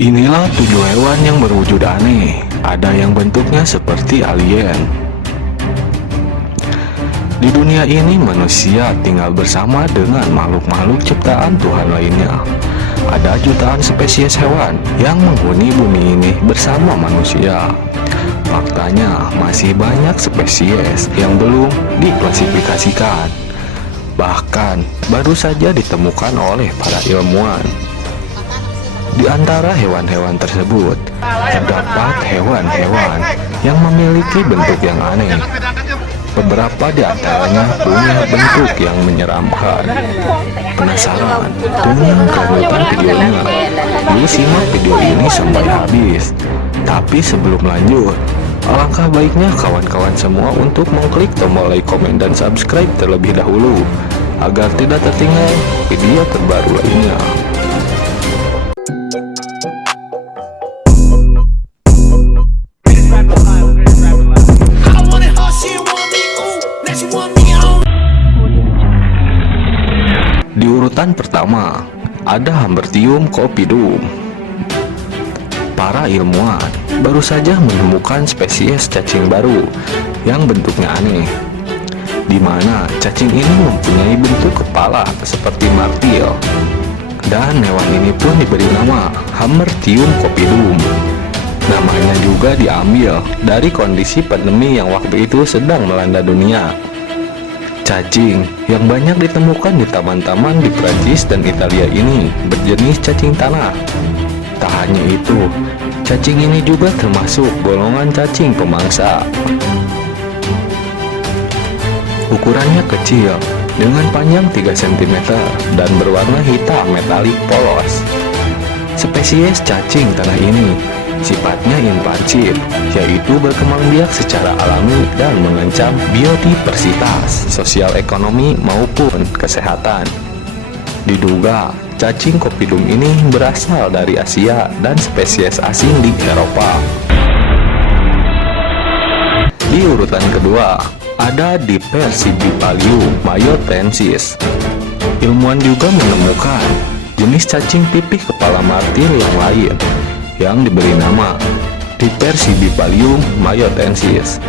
Inilah 7 hewan yang berwujud aneh. Ada yang bentuknya seperti alien. Di dunia ini manusia tinggal bersama dengan makhluk-makhluk ciptaan Tuhan lainnya. Ada jutaan spesies hewan yang menghuni bumi ini bersama manusia. Faktanya masih banyak spesies yang belum diklasifikasikan. Bahkan baru saja ditemukan oleh para ilmuwan. Di antara hewan-hewan tersebut, terdapat hewan-hewan yang memiliki bentuk yang aneh. Beberapa di antaranya punya bentuk yang menyeramkan. Penasaran dengan kelanjutan videonya? Yuk simak video ini sampai habis. Tapi sebelum lanjut, alangkah baiknya kawan-kawan semua untuk mengklik tombol like, komen, dan subscribe terlebih dahulu agar tidak tertinggal video terbaru lainnya. Di urutan pertama, ada Humbertium copidum. Para ilmuwan baru saja menemukan spesies cacing baru yang bentuknya aneh, di mana cacing ini mempunyai bentuk kepala seperti martil. Dan hewan ini pun diberi nama Humbertium copidum. Namanya juga diambil dari kondisi pandemi yang waktu itu sedang melanda dunia. Cacing yang banyak ditemukan di taman-taman di Prancis dan Italia ini berjenis cacing tanah. Tak hanya itu, cacing ini juga termasuk golongan cacing pemangsa. Ukurannya kecil, dengan panjang 3 cm dan berwarna hitam metalik polos. Spesies cacing tanah ini sifatnya invasif, yaitu berkembang biak secara alami dan mengancam biodiversitas, sosial ekonomi maupun kesehatan. Diduga cacing copidum ini berasal dari Asia dan spesies asing di Eropa. Di urutan kedua, ada Diversibipalium mayotensis. Ilmuwan juga menemukan jenis cacing pipih kepala martil yang lain yang diberi nama Diversibipalium mayotensis.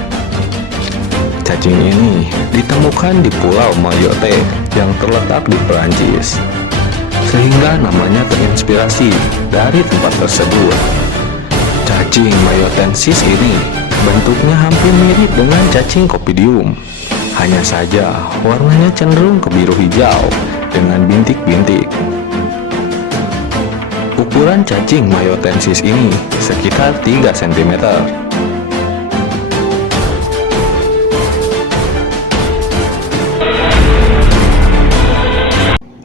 Cacing ini ditemukan di Pulau Mayotte yang terletak di Perancis, sehingga namanya terinspirasi dari tempat tersebut. Cacing mayotensis ini bentuknya hampir mirip dengan cacing copidium, hanya saja warnanya cenderung ke biru hijau dengan bintik-bintik. Ukuran cacing mayotensis ini sekitar 3 cm.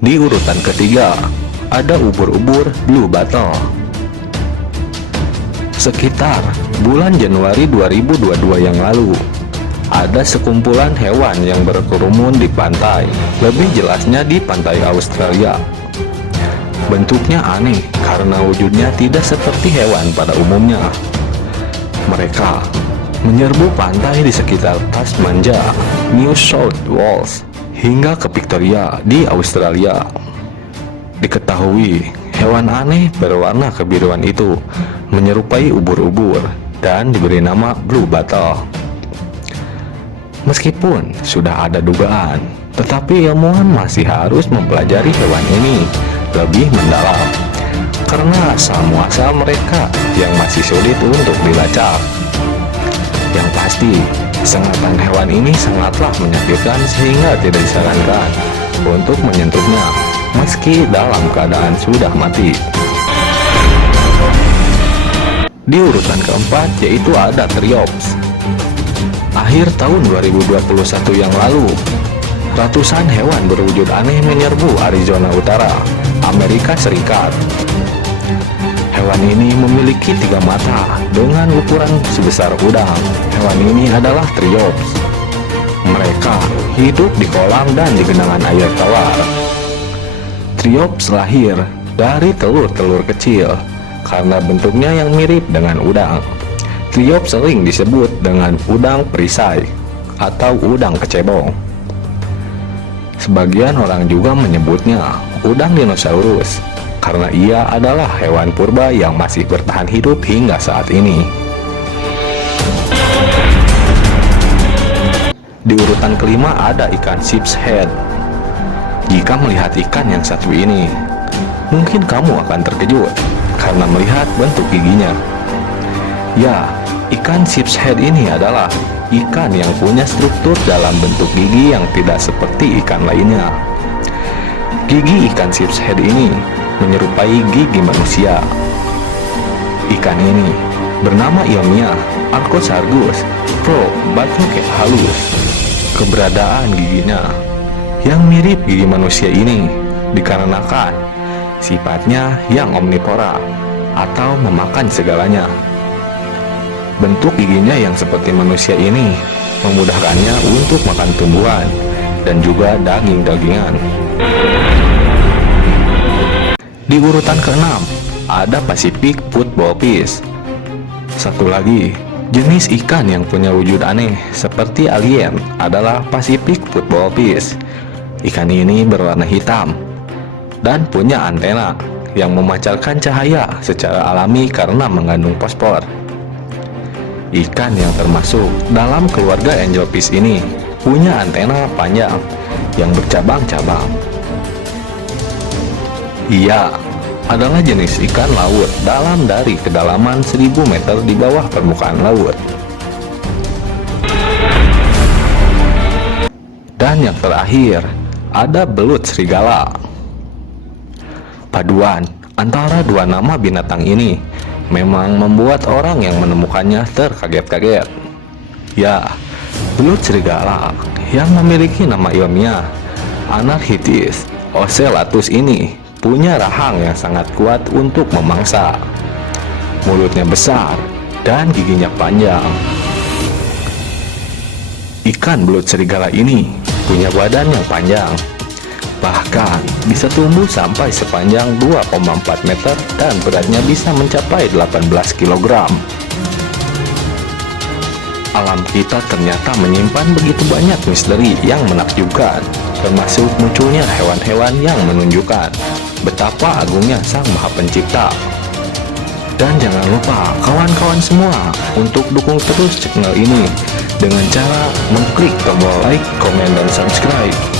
Di urutan ketiga, ada ubur-ubur blue bottle. Sekitar bulan Januari 2022 yang lalu, ada sekumpulan hewan yang berkerumun di pantai, lebih jelasnya di pantai Australia. Bentuknya aneh karena wujudnya tidak seperti hewan pada umumnya. Mereka menyerbu pantai di sekitar Tasmania, New South Wales, hingga ke Victoria di Australia. Diketahui hewan aneh berwarna kebiruan itu menyerupai ubur-ubur dan diberi nama blue bottle. Meskipun sudah ada dugaan, tetapi ilmuwan masih harus mempelajari hewan ini lebih mendalam karena asal-muasal mereka yang masih sulit untuk dilacak. Yang pasti, sengatan hewan ini sangatlah menyakitkan sehingga tidak disarankan untuk menyentuhnya meski dalam keadaan sudah mati. Di urutan keempat yaitu ada Triops. Akhir tahun 2021 yang lalu, ratusan hewan berwujud aneh menyerbu Arizona Utara, Amerika Serikat. Hewan ini memiliki 3 mata dengan ukuran sebesar udang. Hewan ini adalah Triops. Mereka hidup di kolam dan di genangan air tawar. Triops lahir dari telur-telur kecil karena bentuknya yang mirip dengan udang. Triops sering disebut dengan udang perisai atau udang kecebong. Sebagian orang juga menyebutnya udang dinosaurus karena ia adalah hewan purba yang masih bertahan hidup hingga saat ini. Di urutan kelima ada ikan sheep's head. Jika melihat ikan yang satu ini, mungkin kamu akan terkejut karena melihat bentuk giginya. Ya, ikan sheep's head ini adalah ikan yang punya struktur dalam bentuk gigi yang tidak seperti ikan lainnya. Gigi ikan sheep's head ini menyerupai gigi manusia. Ikan ini bernama ilmiah Archosaurus proboscis. Keberadaan giginya yang mirip gigi manusia ini dikarenakan sifatnya yang omnivora atau memakan segalanya. Bentuk giginya yang seperti manusia ini memudahkannya untuk makan tumbuhan dan juga daging-dagingan. Di urutan ke-6 ada Pacific football fish. Satu lagi jenis ikan yang punya wujud aneh seperti alien adalah Pacific football fish. Ikan ini berwarna hitam dan punya antena yang memancarkan cahaya secara alami karena mengandung fosfor. Ikan yang termasuk dalam keluarga angelfish ini punya antena panjang yang bercabang-cabang. Ia adalah jenis ikan laut dalam dari kedalaman 1000 meter di bawah permukaan laut. Dan yang terakhir, ada belut serigala. Paduan antara dua nama binatang ini memang membuat orang yang menemukannya terkaget-kaget. Ya, belut serigala yang memiliki nama ilmiah Anarchitis ocellatus ini punya rahang yang sangat kuat untuk memangsa. Mulutnya besar dan giginya panjang. Ikan belut serigala ini punya badan yang panjang, bahkan bisa tumbuh sampai sepanjang 2,4 meter dan beratnya bisa mencapai 18 kg. Alam kita ternyata menyimpan begitu banyak misteri yang menakjubkan, termasuk munculnya hewan-hewan yang menunjukkan betapa agungnya Sang Maha Pencipta. Dan jangan lupa kawan-kawan semua untuk dukung terus channel ini dengan cara mengklik tombol like, komen, dan subscribe.